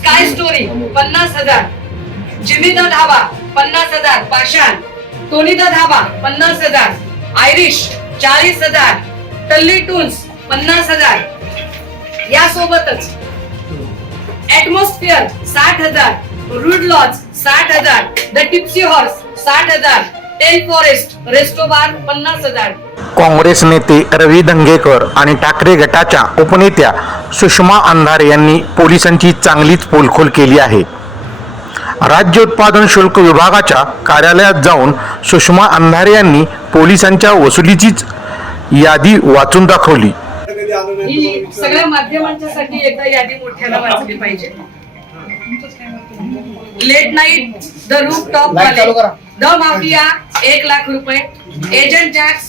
Sky story पन्नास हजार. जिमिदा धाबा पन्नास हजार. पाषाण टोनिदा धाबा पन्नास हजार. आयरिश चाळीस हजार. टल्ली टून्स पन्नास हजार. यासोबतच ऍटमॉस्फिअर साठ हजार. रूड लॉज साठ हजार. द टिप्सी हॉर्स साठ हजार. टेन फॉरेस्ट रेस्टोबार पन्नास हजार. काँग्रेस नेते रवी धंगेकर आणि ठाकरे गटाच्या उपनेत्या सुषमा अंधारे यांनी पोलिसांची चांगलीच पोलखोल केली आहे. राज्य उत्पादन शुल्क विभागाच्या कार्यालयात जाऊन सुषमा अंधारे यांनी पोलिसांच्या वसुलीचीच यादी वाचून दाखवली. ही सगळ्या माध्यमांच्यासाठी एकदा यादी मोठ्यानं वाचली पाहिजे. Late night the roof top वाले द माफिया एक लाख रुपये. Agent Jacks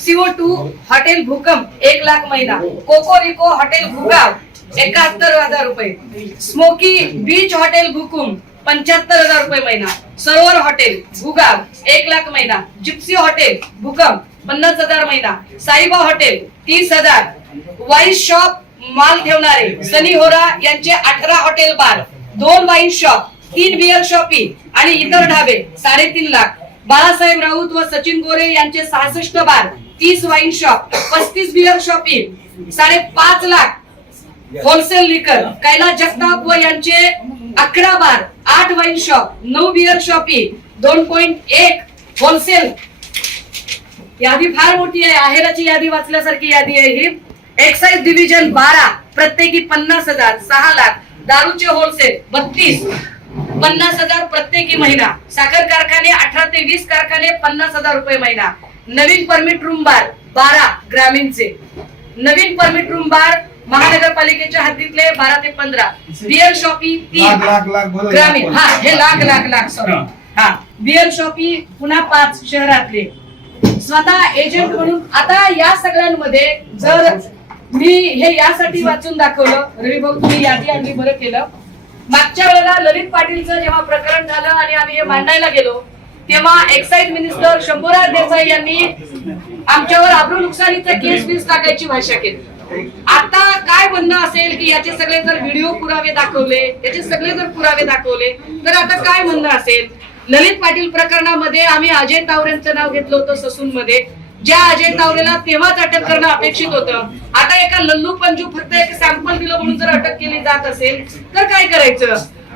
CO two hotel Bhukamp एक लाख महिना कोकोरिको हॉटेल भूगाव एकाहत्तर हजार रुपये. स्मोकी बीच हॉटेल भूकुम पंच्याहत्तर हजार रुपये महिना. सरोवर हॉटेल भूगाव एक लाख महिना. जिप्सी हॉटेल भूकंप पन्नास हजार महिना. साईबा हॉटेल तीस हजार. वाईन शॉप माल ठेवणारे सनी होरा यांचे अठरा हॉटेल बार. दोन वाईन शॉप तीन बिअर शॉपी आणि इतर ढाबे साडेतीन लाख. बाळासाहेब राऊत व सचिन गोरे यांचे सहासष्ट बार. तीस वाईन शॉप पस्तीस बिअर शॉपी साडेपाच लाख. होलसेल लिकर कैलास जगताप व यांचे अकरा बार आठ वाईन शॉप नऊ बिअर शॉपी दोन पॉइंट एक होलसेल यादी फार मोठी आहे आहेराची यादी वाचल्यासारखी यादी आहे ही. एक्साइज डिव्हिजन बारा प्रत्येकी पन्नास हजार सहा लाख. दारूचे होलसेल बत्तीस. पन्नास हजार प्रत्येकी महिना. साखर कारखाने अठरा ते वीस कारखाने पन्नास हजार रुपये महिना. नवीन परमिट रूम बार बारा ग्रामीणचे. नवीन परमिट रूम बार महानगरपालिकेच्या हद्दीतले बारा ते पंधरा. बिअर शॉपी तीन. ग्रामीण. हा हे लाख लाख लाख सॉरी हा. बिअर शॉपी पुन्हा पाच शहरातले. स्वतः एजंट म्हणून आता या सगळ्यांमध्ये जर मी हे यासाठी वाचून दाखवलं रवी भाऊ तुम्ही यादी आणली बरं केलं. मागच्या वेळेला ललित पाटीलचं जेव्हा प्रकरण झालं आणि आम्ही हे मांडायला गेलो तेव्हा एक्साईज मिनिस्टर शंभूराज देसाई यांनी आमच्यावर आब्रू नुकसानीचा केस बीस टाकायची भाषा केली. आता काय म्हणणं असेल की याचे सगळे जर व्हिडिओ पुरावे दाखवले याचे सगळे जर पुरावे दाखवले तर आता काय म्हणणं असेल? ललित पाटील प्रकरणामध्ये आम्ही अजय तावरेंचं नाव घेतलं होतं ससून मध्ये ज्या अजय तावरेला तेव्हाच अटक करणं अपेक्षित होतं. आता एका लल्लू पंजू फक्त एक सॅम्पल दिलं म्हणून जर अटक केली जात असेल तर काय करायचं?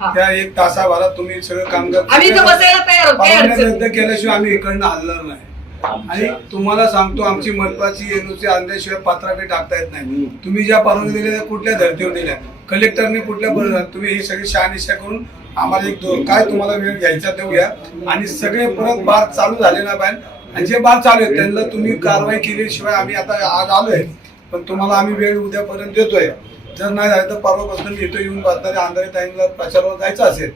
त्या एक तासाभरात तुम्ही सगळं कामगार आम्ही इथं बसायला तयार आहोत, काही परवानग्या अडचण रद्द केल्याशिवाय आम्ही इकडनं हलणार नाही. आणि तुम्हाला सांगतो आमची मनपाची एनओसी आणल्याशिवाय पत्रापे टाकता येत नाही. तुम्ही ज्या परवानगी दिल्या त्या कुठल्या धर्तीवर दिल्या? कलेक्टरने कुठल्या पर- तुम्ही ही सगळी शहानिशा करून आम्हाला एक दो- काय तुम्हाला वेळ घ्यायचा देऊया आणि सगळे परत बार चालू झाले ना पाहिजे आणि जे बार चालू आहेत त्यांना तुम्ही कारवाई केल्याशिवाय आम्ही आता आज आलोय. पण तुम्हाला आम्ही वेळ उद्यापर्यंत देतोय. जर नाही झालं तर परवापासून येतो येऊन बसणारे आंधळे टाइमला प्रचारावर जायचं असेल.